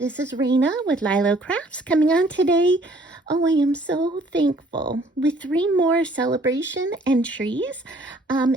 This is Rena with LYLO Crafts coming on today. Oh, I am so thankful with 3 more celebration entries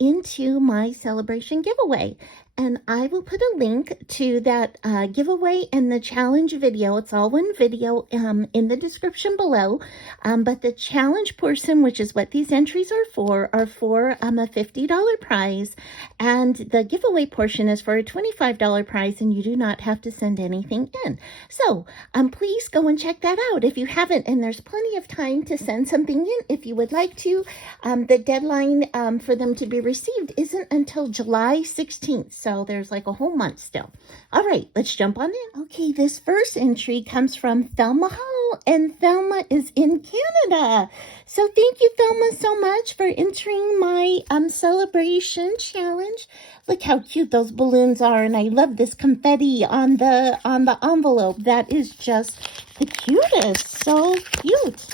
into my celebration giveaway. And I will put a link to that giveaway and the challenge video. It's all one video in the description below. But the challenge portion, which is what these entries are for a $50 prize. And the giveaway portion is for a $25 prize, and you do not have to send anything in. So please go and check that out if you haven't. And there's plenty of time to send something in if you would like to. The deadline for them to be received isn't until July 16th. So there's like a whole month still. All right, let's jump on in. Okay, this first entry comes from Thelma Hall, and Thelma is in Canada. So thank you, Thelma, so much for entering my celebration challenge. Look how cute those balloons are, and I love this confetti on the envelope. That is just the cutest. So cute.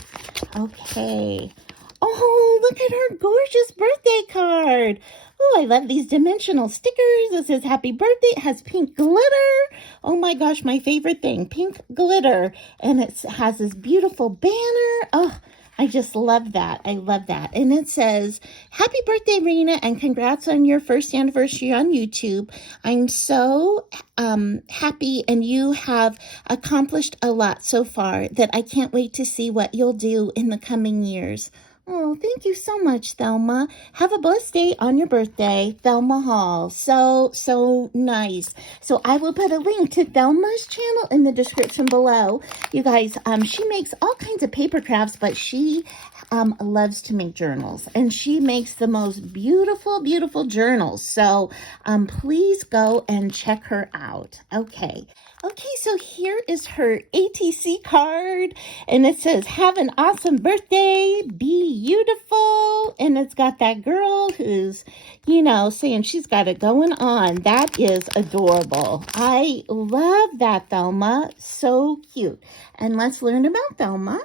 Okay. Oh, look at her gorgeous birthday card. Oh, I love these dimensional stickers. This says happy birthday. It has pink glitter. Oh my gosh, my favorite thing, pink glitter. And it has this beautiful banner. Oh, I just love that. I love that. And it says, happy birthday, Rena, and congrats on your first anniversary on YouTube. I'm so happy, and you have accomplished a lot so far that I can't wait to see what you'll do in the coming years. Oh, thank you so much, Thelma. Have a blessed day on your birthday, Thelma Hall. So nice. So I will put a link to Thelma's channel in the description below. You guys, she makes all kinds of paper crafts, but she loves to make journals, and she makes the most beautiful, beautiful journals. So please go and check her out. Okay, so here is her ATC card, and it says, have an awesome birthday, be beautiful, and it's got that girl who's, saying she's got it going on. That is adorable. I love that, Thelma. So cute. And let's learn about Thelma.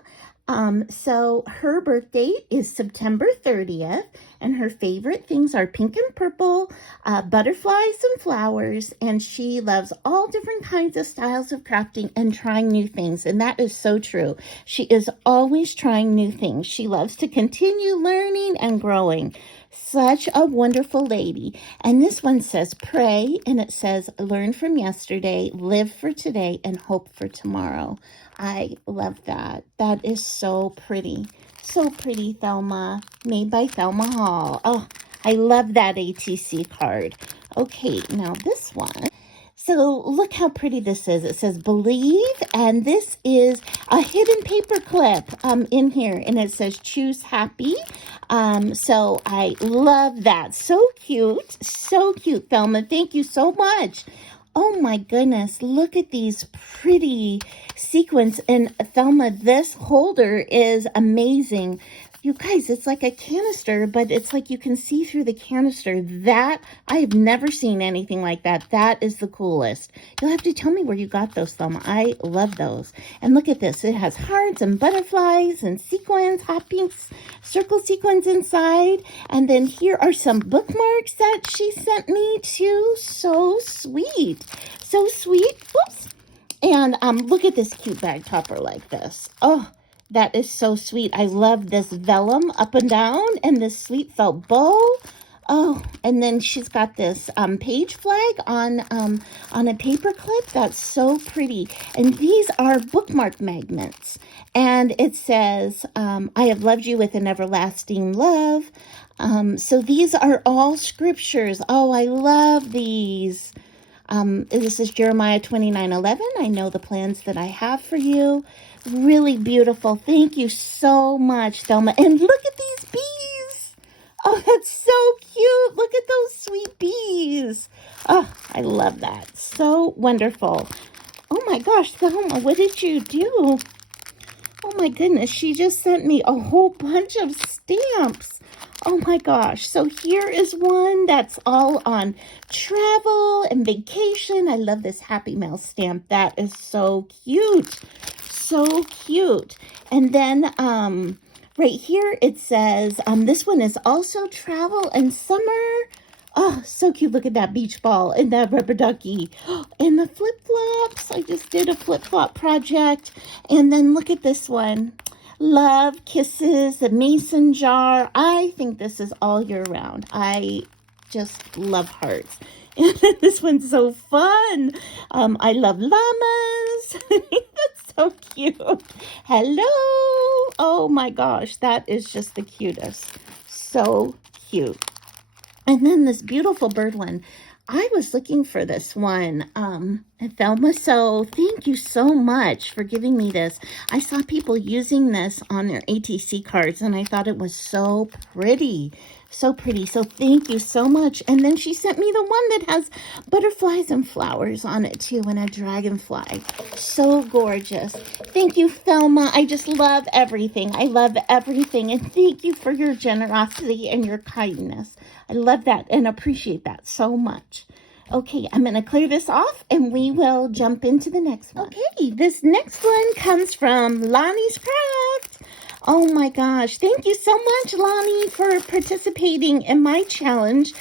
So her birthday is September 30th, and her favorite things are pink and purple, butterflies and flowers, and she loves all different kinds of styles of crafting and trying new things, and that is so true. She is always trying new things. She loves to continue learning and growing. Such a wonderful lady. And this one says pray, and it says learn from yesterday, live for today, and hope for tomorrow. I love that. That is so pretty. So pretty, Thelma. Made by Thelma Hall. Oh, I love that ATC card. Okay, now this one. So look how pretty this is. It says believe, and this is a hidden paper clip in here, and it says choose happy. So I love that. So cute, Thelma. Thank you so much. Oh my goodness, look at these pretty sequins. And Thelma, this holder is amazing. You guys, it's like a canister, but it's like you can see through the canister. That, I have never seen anything like that. That is the coolest. You'll have to tell me where you got those, Thelma. I love those. And look at this. It has hearts and butterflies and sequins, hot pink circle sequins inside. And then here are some bookmarks that she sent me too. So sweet. So sweet. Whoops. And look at this cute bag topper like this. Oh, that is so sweet. I love this vellum up and down and this sweet felt bow. Oh, and then she's got this page flag on a paper clip. That's so pretty. And these are bookmark magnets. And it says, I have loved you with an everlasting love. So these are all scriptures. Oh, I love these. This is Jeremiah 29:11. I know the plans that I have for you. Really beautiful. Thank you so much, Thelma. And look at these bees. Oh, that's so cute. Look at those sweet bees. Oh, I love that. So wonderful. Oh my gosh, Thelma, what did you do? Oh my goodness, she just sent me a whole bunch of stamps. Oh my gosh. So here is one that's all on travel and vacation. I love this Happy Mail stamp. That is so cute. So cute. And then right here it says, this one is also travel and summer. Oh, so cute. Look at that beach ball and that rubber ducky. And the flip-flops. I just did a flip-flop project. And then look at this one. Love, kisses, the mason jar. I think this is all year round. I just love hearts. And this one's so fun. I love llamas. That's so cute. Hello. Oh my gosh, that is just the cutest. So cute. And then this beautiful bird one. I was looking for this one, at Thelma, so thank you so much for giving me this. I saw people using this on their ATC cards, and I thought it was so pretty. So pretty. So thank you so much. And then she sent me the one that has butterflies and flowers on it, too, and a dragonfly. So gorgeous. Thank you, Thelma. I just love everything. I love everything. And thank you for your generosity and your kindness. I love that and appreciate that so much. Okay, I'm going to clear this off and we will jump into the next one. Okay, this next one comes from Lonnie's Craft. Oh my gosh, thank you so much, Lonnie, for participating in my challenge.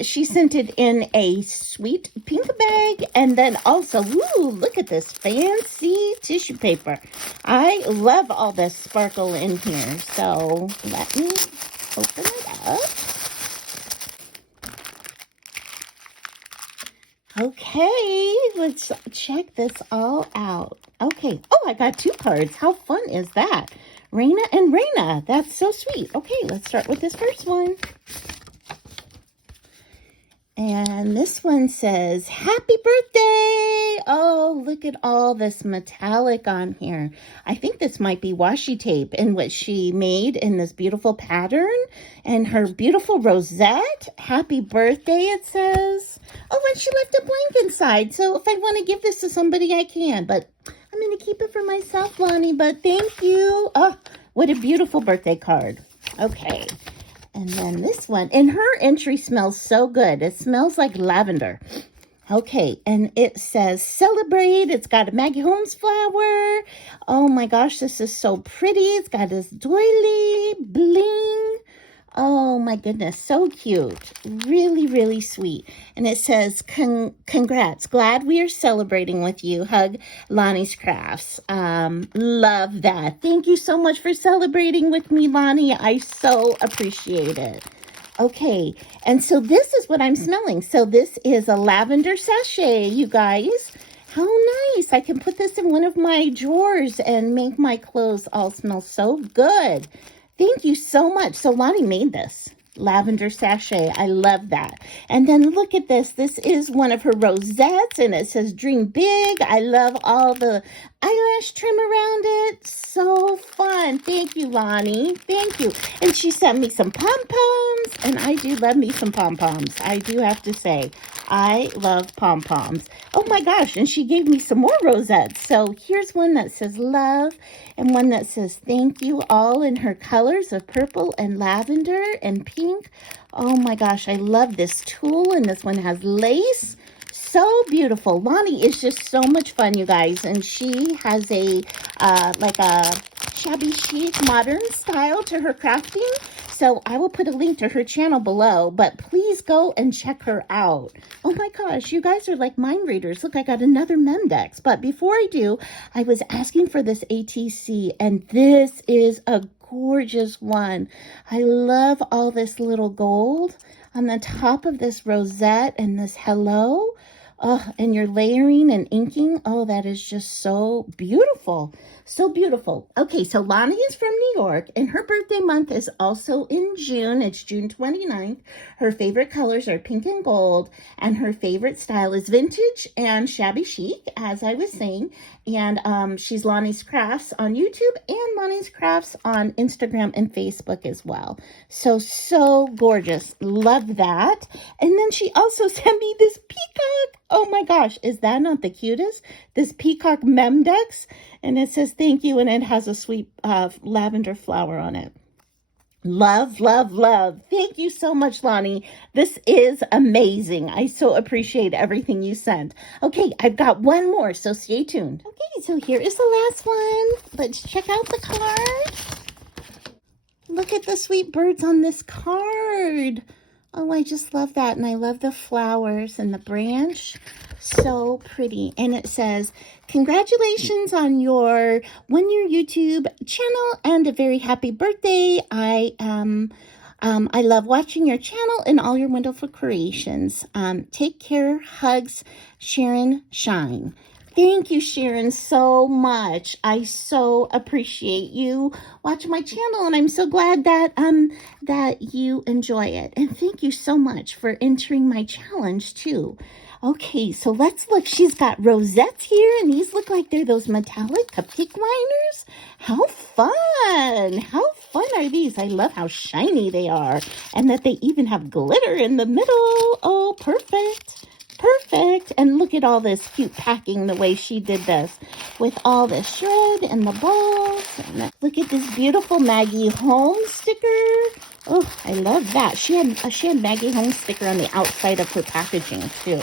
She sent it in a sweet pink bag, and then also, woo, look at this fancy tissue paper. I love all this sparkle in here, so let me open it up. Okay, let's check this all out. Okay, oh, I got 2 cards. How fun is that? Raina and Raina. That's so sweet. Okay, let's start with this first one. And this one says, happy birthday! Oh, look at all this metallic on here. I think this might be washi tape in what she made in this beautiful pattern. And her beautiful rosette. Happy birthday, it says. Oh, and she left a blank inside. So if I want to give this to somebody, I can. But I'm going to keep it for myself, Lonnie. But thank you. Oh, what a beautiful birthday card. Okay. And then this one, and her entry smells so good. It smells like lavender. Okay, and it says celebrate. It's got a Maggie Holmes flower. Oh my gosh, this is so pretty. It's got this doily bling. Oh my goodness, so cute. Really, really sweet. And it says, congrats. Glad we are celebrating with you. Hug, Lonnie's Crafts. Love that. Thank you so much for celebrating with me, Lonnie. I so appreciate it. Okay, and so this is what I'm smelling. So this is a lavender sachet, you guys. How nice. I can put this in one of my drawers and make my clothes all smell so good. Thank you so much. So Lonnie made this lavender sachet. I love that. And then look at this. This is one of her rosettes, and it says dream big. I love all the eyelash trim around it. So fun. Thank you, Lonnie. Thank you. And she sent me some pom-poms, and I do love me some pom-poms. I do have to say, I love pom-poms. Oh my gosh, and she gave me some more rosettes. So here's one that says love and one that says thank you, all in her colors of purple and lavender and pink. Oh my gosh, I love this tulle, and this one has lace. So beautiful. Lonnie is just so much fun, you guys, and she has a like a shabby chic modern style to her crafting. So I will put a link to her channel below, but please go and check her out. Oh my gosh, you guys are like mind readers. Look, I got another Memdex. But before I do, I was asking for this ATC, and this is a gorgeous one. I love all this little gold on the top of this rosette and this hello. Oh, and you're layering and inking. Oh, that is just so beautiful. So beautiful. Okay, so Lonnie is from New York, and her birthday month is also in June. It's June 29th. Her favorite colors are pink and gold, and her favorite style is vintage and shabby chic, as I was saying. And she's Lonnie's Crafts on YouTube and Lonnie's Crafts on Instagram and Facebook as well. So gorgeous. Love that. And then she also sent me this peacock. Oh my gosh, is that not the cutest? This peacock Memdex, and it says thank you, and it has a sweet lavender flower on it. Love, love, love. Thank you so much, Lonnie. This is amazing. I so appreciate everything you sent. Okay, I've got one more, so stay tuned. Okay, so here is the last one. Let's check out the card. Look at the sweet birds on this card. Oh, I just love that. And I love the flowers and the branch. So pretty. And it says, congratulations on your 1-year YouTube channel and a very happy birthday. I love watching your channel and all your wonderful creations. Take care. Hugs, Sharon, Shyne. Thank you, Sharon, so much. I so appreciate you watching my channel, and I'm so glad that that you enjoy it. And thank you so much for entering my challenge too. Okay, so let's look. She's got rosettes here, and these look like they're those metallic cupcake liners. How fun! How fun are these? I love how shiny they are, and that they even have glitter in the middle. Oh, perfect. Perfect. And look at all this cute packing, the way she did this with all the shred and the balls. And look at this beautiful Maggie Home sticker. Oh, I love that. She had Maggie Home sticker on the outside of her packaging too.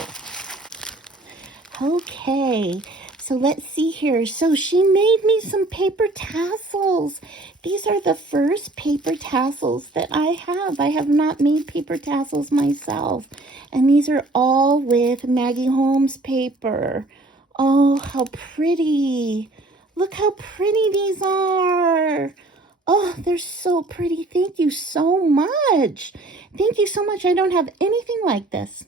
Okay, so let's see here. So she made me some paper tassels. These are the first paper tassels that I have. I have not made paper tassels myself. And these are all with Maggie Holmes paper. Oh, how pretty. Look how pretty these are. Oh, they're so pretty. Thank you so much. Thank you so much. I don't have anything like this.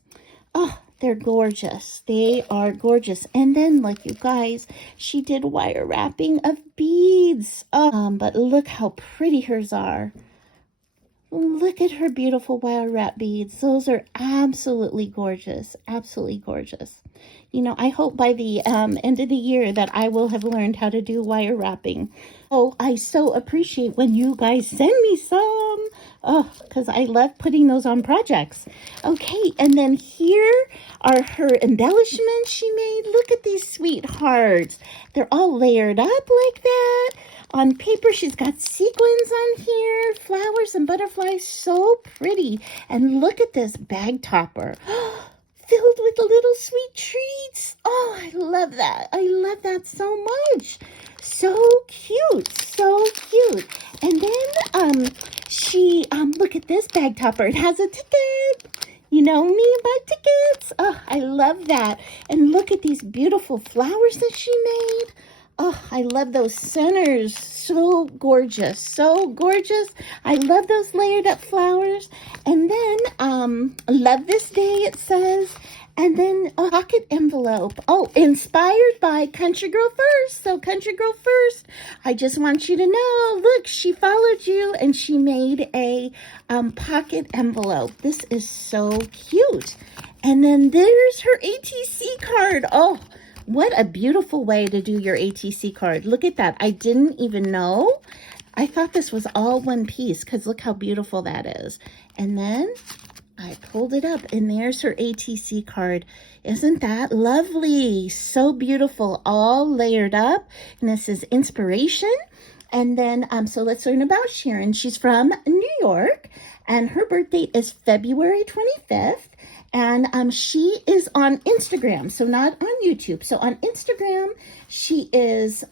Oh, they're gorgeous. They are gorgeous. And then, like, you guys, she did wire wrapping of beads. But look how pretty hers are. Look at her beautiful wire wrap beads. Those are absolutely gorgeous. Absolutely gorgeous. You know, I hope by the end of the year that I will have learned how to do wire wrapping. Oh, I so appreciate when you guys send me some. Oh, because I love putting those on projects. Okay, and then here are her embellishments she made. Look at these sweethearts. They're all layered up like that. On paper, she's got sequins on here, flowers and butterflies, so pretty. And look at this bag topper, filled with little sweet treats. Oh, I love that. I love that so much. So cute, so cute. And then look at this bag topper. It has a ticket. You know me and my tickets. Oh, I love that. And look at these beautiful flowers that she made. Oh, I love those centers. So gorgeous. So gorgeous. I love those layered up flowers. And then, love this day, it says. And then a pocket envelope. Oh, inspired by Country Girl First. So Country Girl First, I just want you to know, look, she followed you and she made a pocket envelope. This is so cute. And then there's her ATC card. Oh, what a beautiful way to do your ATC card. Look at that. I didn't even know. I thought this was all one piece because look how beautiful that is. And then I pulled it up and there's her ATC card. Isn't that lovely? So beautiful, all layered up. And this is inspiration. And then, so let's learn about Sharon. She's from New York and her birth date is February 25th. And she is on Instagram, so not on YouTube. So on Instagram, she is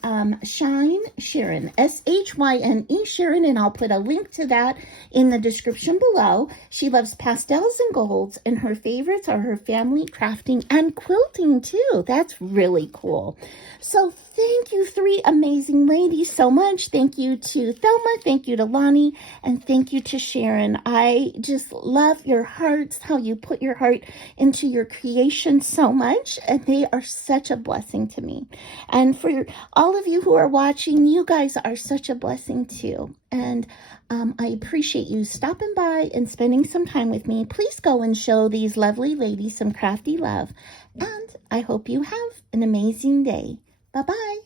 Shyne Sharon, S-H-Y-N-E Sharon, and I'll put a link to that in the description below. She loves pastels and golds, and her favorites are her family, crafting, and quilting too. That's really cool. So thank you, three amazing ladies, so much. Thank you to Thelma, thank you to Lonnie, and thank you to Sharon. I just love your hearts, how you put your heart into your creation so much, and they are such a blessing to me. And for all of you who are watching, you guys are such a blessing too. And I appreciate you stopping by and spending some time with me. Please go and show these lovely ladies some crafty love. And I hope you have an amazing day. Bye-bye.